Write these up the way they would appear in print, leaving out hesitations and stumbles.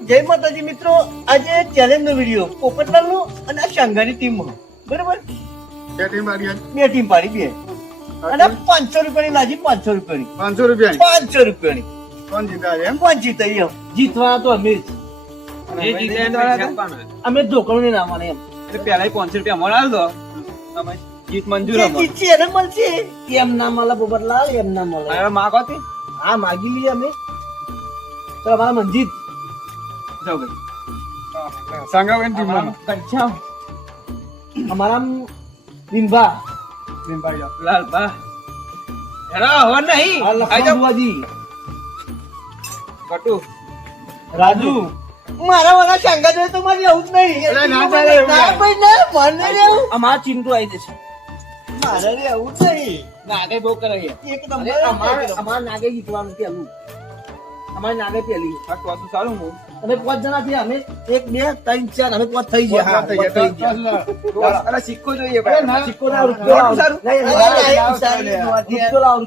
જય માતાજી મિત્રો, આજે ચેલેન્જ નો વિડીયો પોપટલાલ નો અને આ શાંઘાની ટીમ બરોબર બે ટીમ પાડી બે અને 500 રૂપિયાની લાજી 500 રૂપિયાની કોણ જીતા એમ જીતવા તો અમે જ અમે ઢોકળું ને નામ એમ પેલા 500 રૂપિયા અમારે આલ દો જીત મંજૂર જીતશે એને મળશે એમ ના મળે પોપટલાલ એમ ના મળે માગો તે હા માગી લઈએ અમે તો અમારા મંજીત જાઓ ભાઈ સંગાવેન ટીમ કચ્છા અમારા વિંભા લાલબા હેરા હો નહીં લખન બુઆજી કટુ રાજુ મારા વાળા શાંગા જોઈ તો મારી આવું જ નહીં ના ચાલે એવું ના ભાઈ ના મને રહેવું અમારા ચિંટુ આવી જશે મારે રે આવું જ નહીં નાગે બહુ કરે એક નંબર અમારે નાગે જીતવાનું પેલું અમારે નાગે પેલી આ તો સારું હું અમે 5 જણા છીએ અમે 1 2 3 4 અમે 5 થઈ ગયા અરે સિક્કો જોઈએ ભાઈ સિક્કો ના રૂપિયો લાવો. નહીં, રૂપિયો લાવો,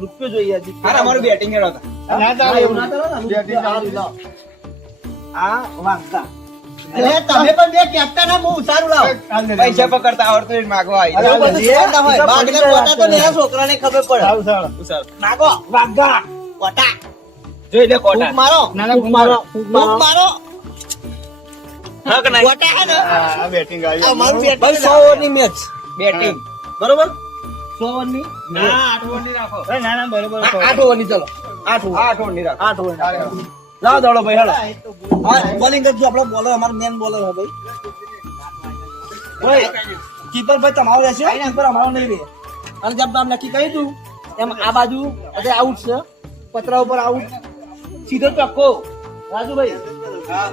રૂપિયો જોઈએ હજી. અરે અમારું બેટિંગ હેડો હતા ના, એવું ના કરો ને, રૂપિયો લાવો. આ વાગતા અરે તમે પણ બે કેપ્ટન આ બહુ સારું લાવો પૈસા પકડતા આવડતું હોય માગવા આવી એવું બધું શીખવાડતા હોય. બાગને કોટા તો નેના છોકરાને ખબર પડે નાગો વાગા કોટા જોઈ લે કોટા ફૂંક મારો ફૂંક મારો, ફૂંક ફૂંક મારો. મારો હા કે નહીં કોટા હે ને અમારું ભાઈ બેટિંગ 100 ઓવરની મેચ બેટિંગ બરોબર 100 ઓવરની ના 8 ઓવર ની રાખો 8 ઓવરની ચલો 8 ઓવર 8 ઓવર ની રાખો 8 ઓવર લાવો દોડો ભાઈ હેડો હા બોલિંગ કરજો આપણો બોલર અમારો મેન બોલર હે ભાઈ ઓય કીપર ભાઈ તમારો રહેશે કીપર અમારો નહીં રહે અને જબ નામ નક્કી કરી દઉં એમ આ બાજુ બધે આઉટ છે પતરા ઉપર આઉટ સીધો ટક્કો રાજુભાઈ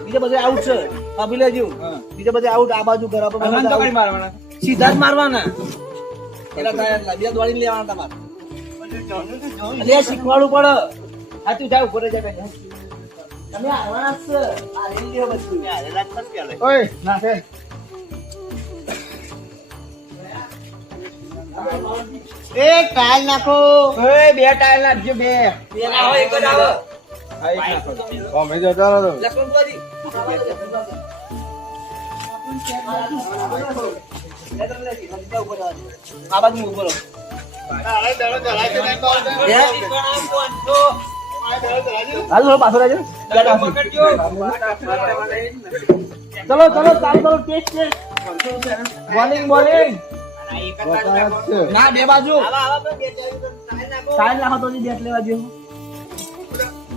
બીજે બધે આઉટ છે આપી લેજો બીજે બધે આઉટ આ બાજુ ઘર પર અનંત તો કઈ મારવાના સીધા જ મારવાના એલા થાય એટલા બીજા દોડીને લેવાના તમારે એટલે શીખવાડવું પડે હા તું જાય ઉપર જાય બેન તમે હારવાના જ છે આ લઈ લ્યો બધું ઓય નાખે એ ટાઈલ નાખો ઓય બે ટાયર નાખજો બે બે ના હોય એક જ આવે આ એક નાખો લખન બુઆજી આ બાજુ ઉપર હાલો પાછો રાજો પકડજો ચલો ચલો ચાલુ કરો ટેસ્ટ બોલિંગ બોલિંગ ના બે બાજુ ટાઈમ નાખો તો બેટ લેવા જેવું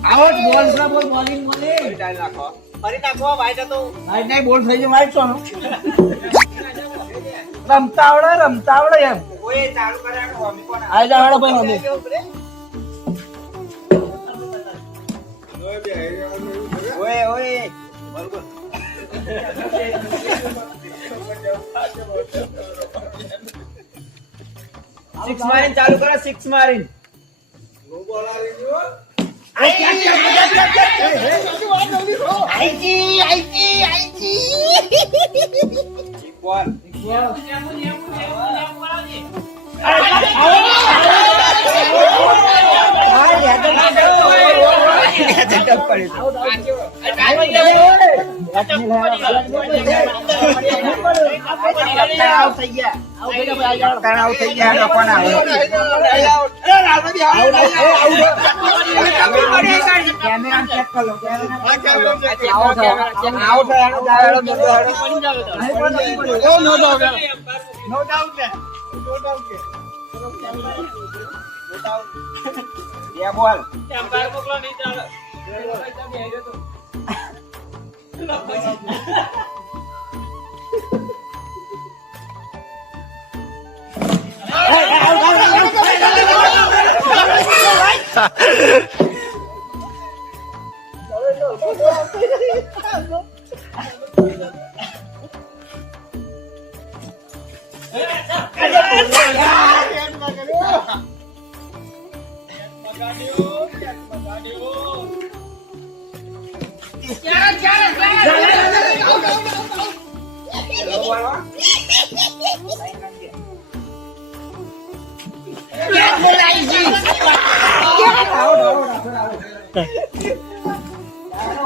આઉટ બોલ છે બોલ બોલિંગ બોલિંગ ટાયર નાખો ફરી નાખો વાઈટ હતો વાઈટ નહીં બોલ થઈ જાય વાઈટ છો રમતા આવડે એમ ઓય ચાલુ કરાનો હોમી કોણ આઈ જા હેડો ભાઈ અમે ઓય ઓય સિક્સ મારીન ચાલુ કરો સિક્સ મારીન બોલ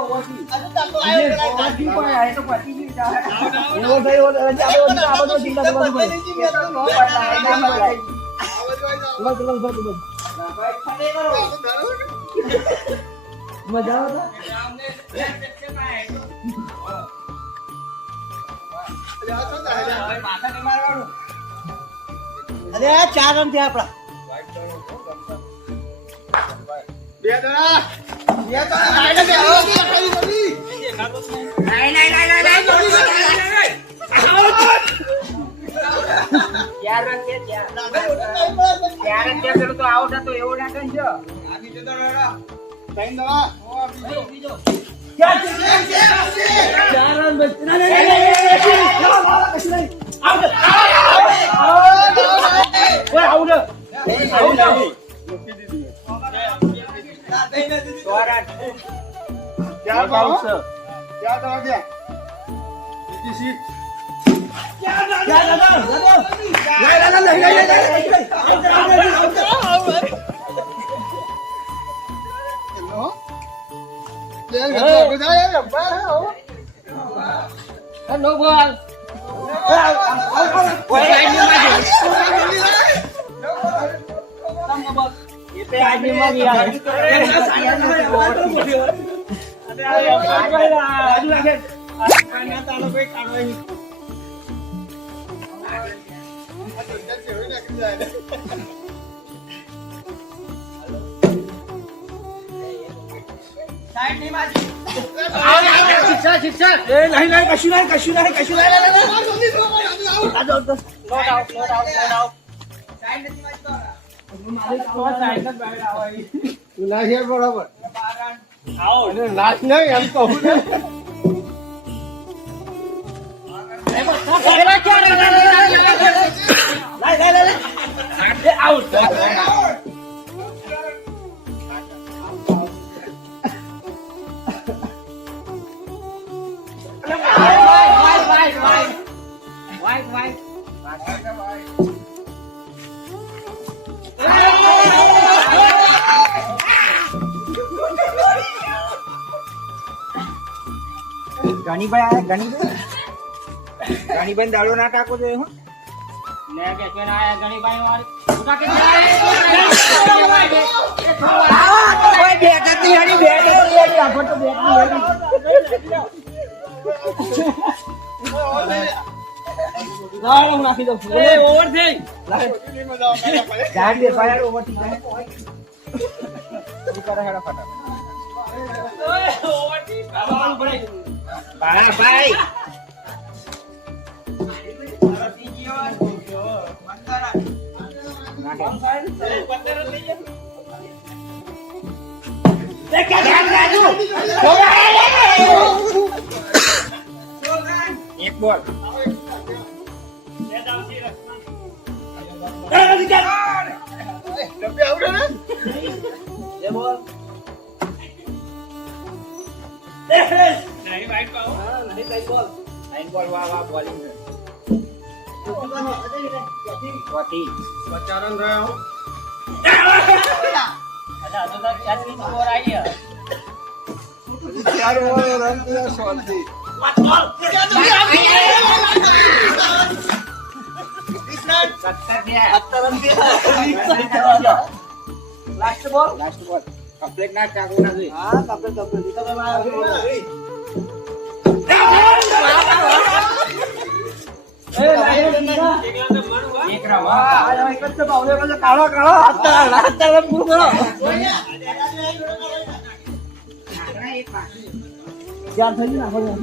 બોલ અરે આ 4 રન થયા આપડા. No ball. ગણીભાઈ દાડો ના ટાકો જોઈએ હો લે કે કેન આયા ગણીભાઈ વાળી ઉઠા કે ઓય બેટ હતી હડી આપણ તો બેટ ની ના હું નાખી દઉં એ ઓવર થઈ ગાડી દે ફાયર ઓવર થી જાય કરે હેડા ફટા ઓય ઓવર થી બાવાનું પડે ભાઈ એક બોલ લાસ્ટ બોલ કમ્પ્લીટ ના ચાકુ ના જોઈ હા કમ્પ્લીટ એક રવા એક જ પાવલે કાળો કાળો હાથ પૂરું કરો ચાર થઈ ના હોય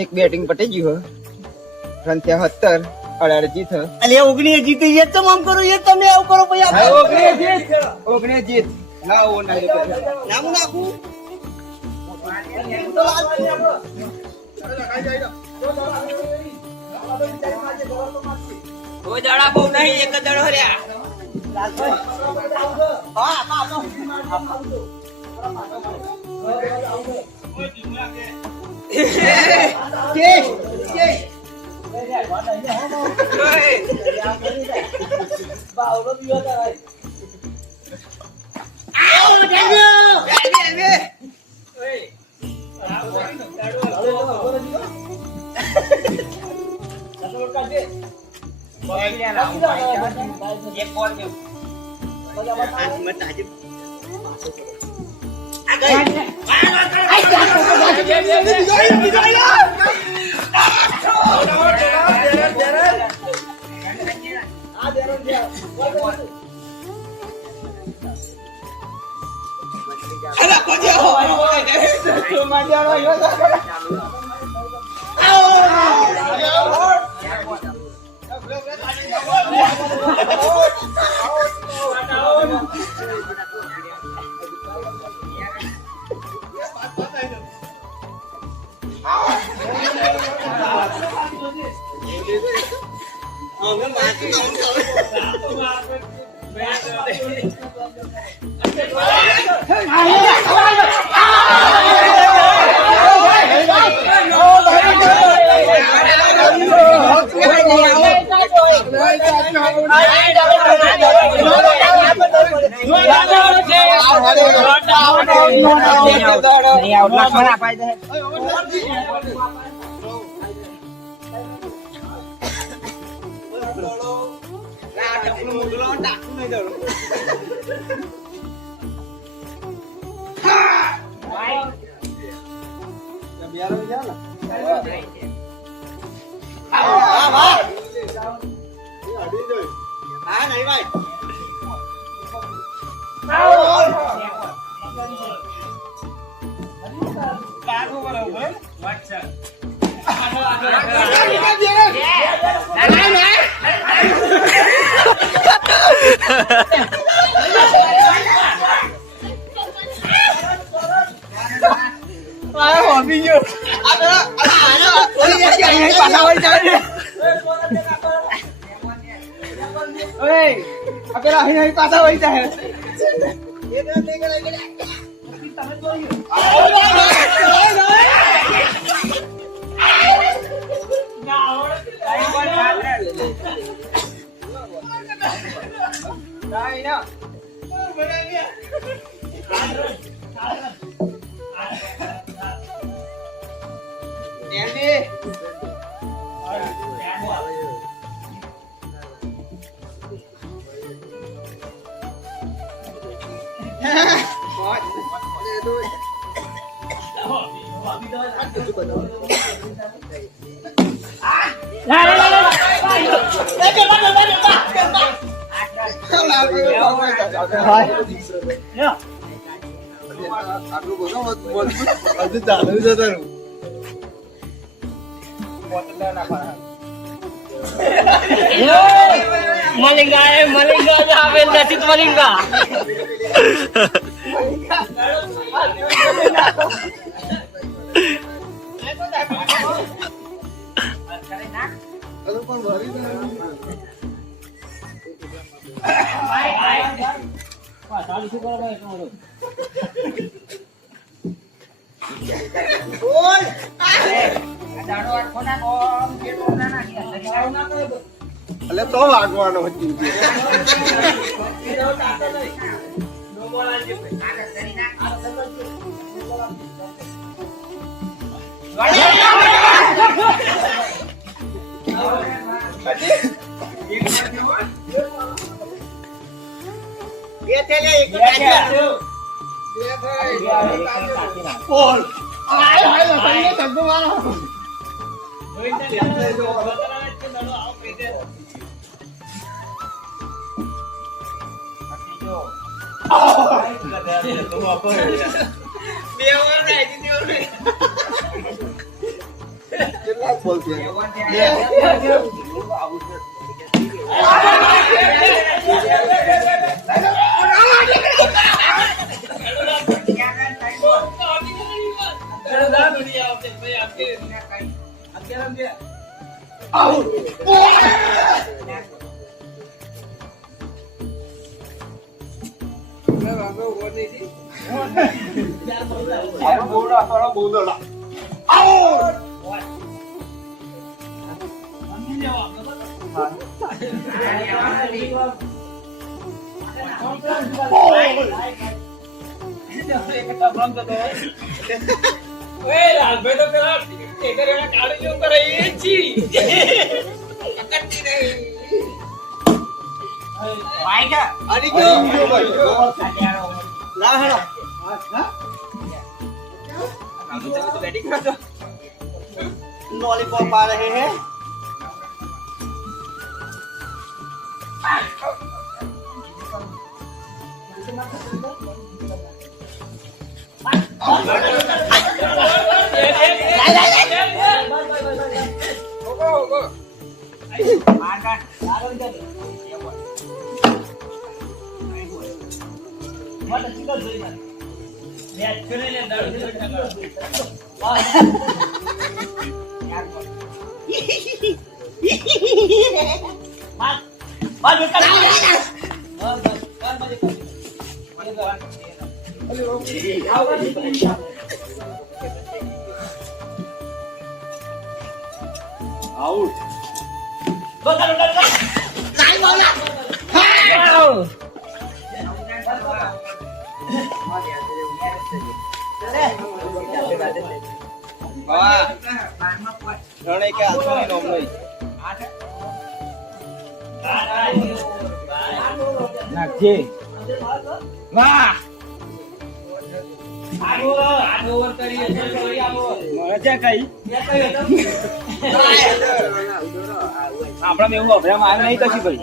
એક બેટિંગ પટી ગયું રન 73 18 જીત અલે 19 જીતી એ તો આમ કરો એ તમે આવું કરો ભાઈ 19 જીત લાવો નાખું કોઈ દાડા બહુ નહીં, એક જ દાડો રહ્યા. એક બોલ મેં પાછા વહી જાય. મલિંગા આવે નથી મલિંગા. એટલે તો વાગવાનો હતી. लॉलीपॉप आ रहे हैं આપણા એવું અભરામાં આવે નહીં કશી ભાઈ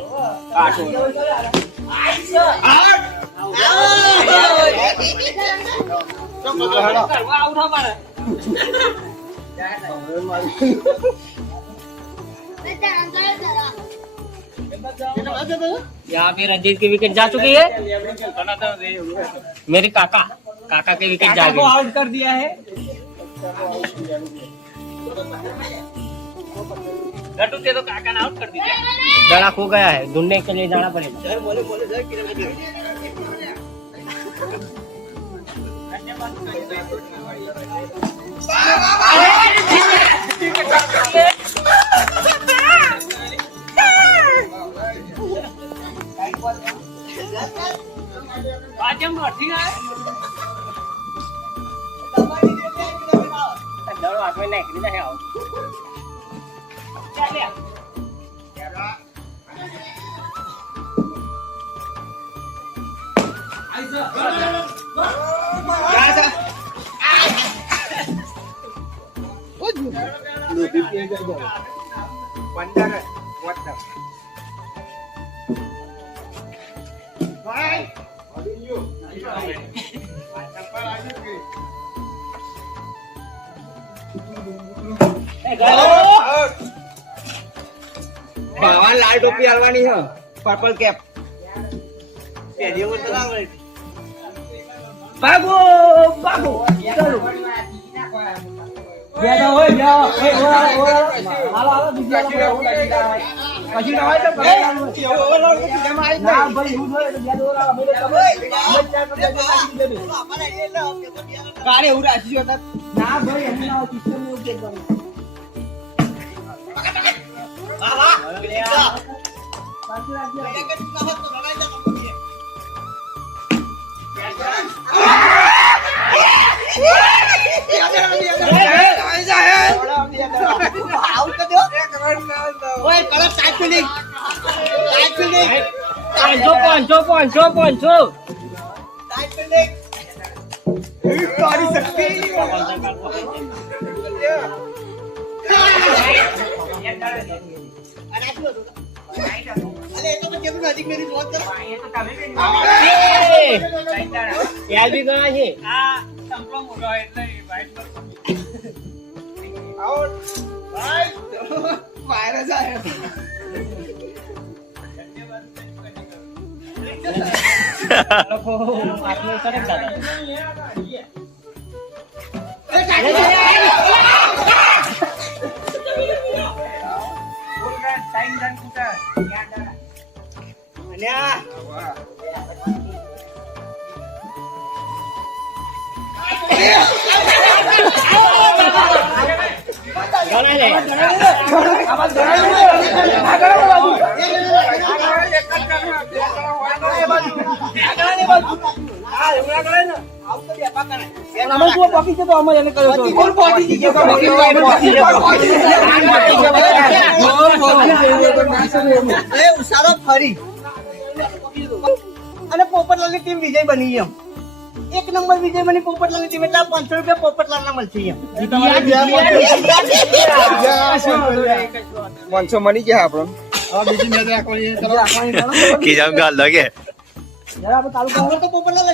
यहाँ पे रंजीत की विकेट जा चुकी है। मेरे काका की विकेट जा गई। आउट कर दिया है। गट्टू ते तो काका ने आउट कर दिया। दड़ा खो गया है, ढूंढने के लिए जाना पड़ेगा। ठीक है दड़ो हाथ में नहीं नहीं आओ चलिए બાવા લાલ ટોપી આલવાની છે પર્પલ કેપ પહેલી ઓવર તો ના વળી ભાગો ભાગો ચાલો બેડા હોય જાઓ એ ઓરા હાલો હાલો બીજા પછી ના હોય તો ના ભાઈ હું હોય તો બેડા ઓરા અમે કારે એવું રાખી જોતા ના ભાઈ અમે ના સિસ્ટમ ને ઉપયોગ કરો બાવા પાછી રાખજો पंचो यार भी गया है અમે શું પોકી છે તો અમે એને કર્યો હતો. કોણ પોકી છે? એ ઉસારો ફરી અને પોપટલાલની ટીમ વિજય બની એમ. એક નંબર વિજય બની પોપટલાલની ટીમ એટલે 500 રૂપિયા પોપટલાલના મળશે એમ. 500 મળી ગયા આપણો જરા આપણે ચાલુ કરો. તો પોપટલાલ